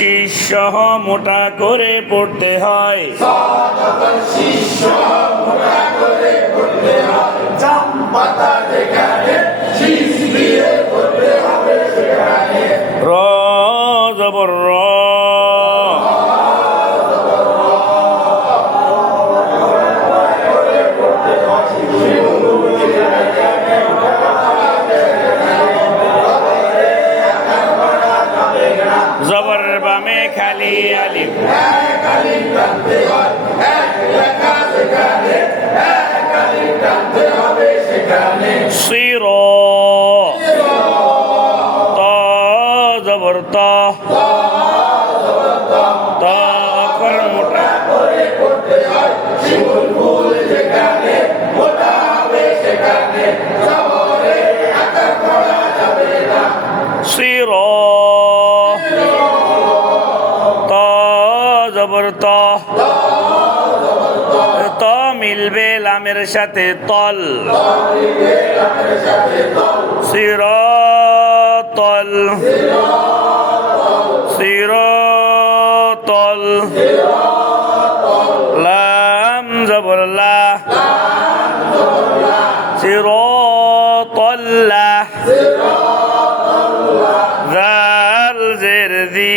শীর্ষহ মোটা করে পড়তে হয়। জাম পাতা যেখানে শীষ দিয়ে পড়তে হবে সেখানে। র জবর র, জবর বামে খালি আলিফ, সির ত জবর ত, ত অক্ষর মোটা, সির ত জবর ত, ত মিলবে লামের সাথে তল, সিরাতল, সিরাতল, লাম জবর লা, সিরাতাল্লাহ, জাল জের জি,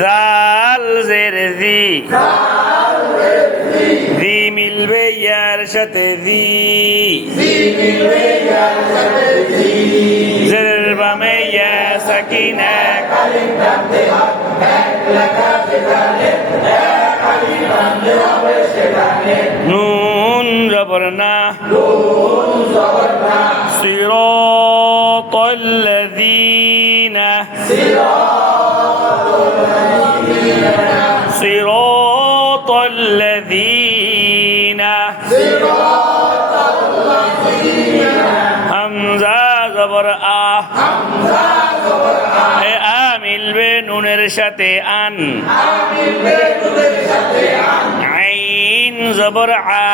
জাল জের জি, জি মিলবে ইয়ার সাথে জি, জের বামে ইয়া সাকিন এক, নুন জবর না, সিরাতাল্লাযীনা, সিরাতাল্লাযীনা, হামজা জবর আ, এ আ মিলবে নুনের সাথে আন, আইন জবর আ,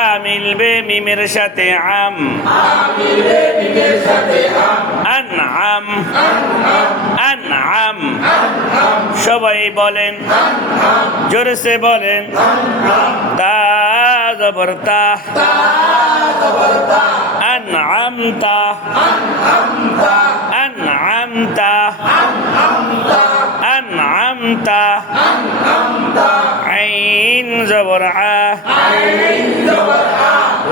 আ মিলবে মিমের সাথে আম, আনআম, আনআম, সবাই বলেন, জোরসে বলেন, তা জবর তা, আনআমতা, আনআমতা, আনআমতা, আইন জবর আ,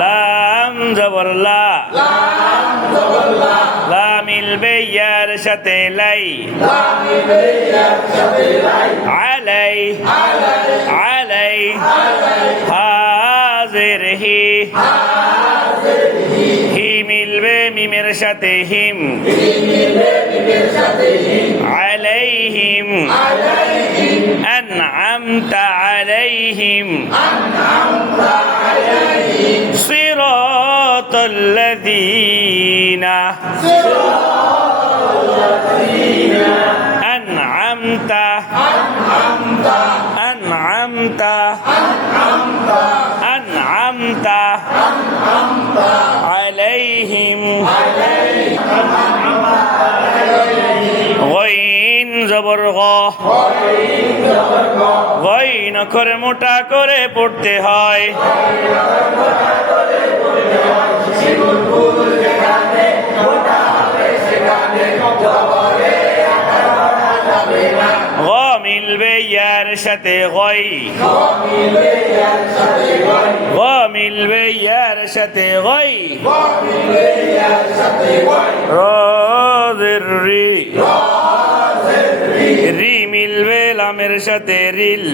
লাম জবর লা, লা মিলবে ইয়ার সাথে লাই, আলাই, আলাই, হাজির হি, হি মিলবে মিমের সাথে হিম, আলাইহিম, আনআমতা আলাইহিম, সিরাতাল্লাযীনা, আনআমতা, আনআমতা, আনআমতা আলাইহিম, গইন জবর গ, গইন করে মোটা করে পড়তে হয়। গ মিলবে ইয়ার সাথে গই, গ মিলবে ইয়ার সাথে গই, র জের রি, রি মিলবে লামের সাথে রিল।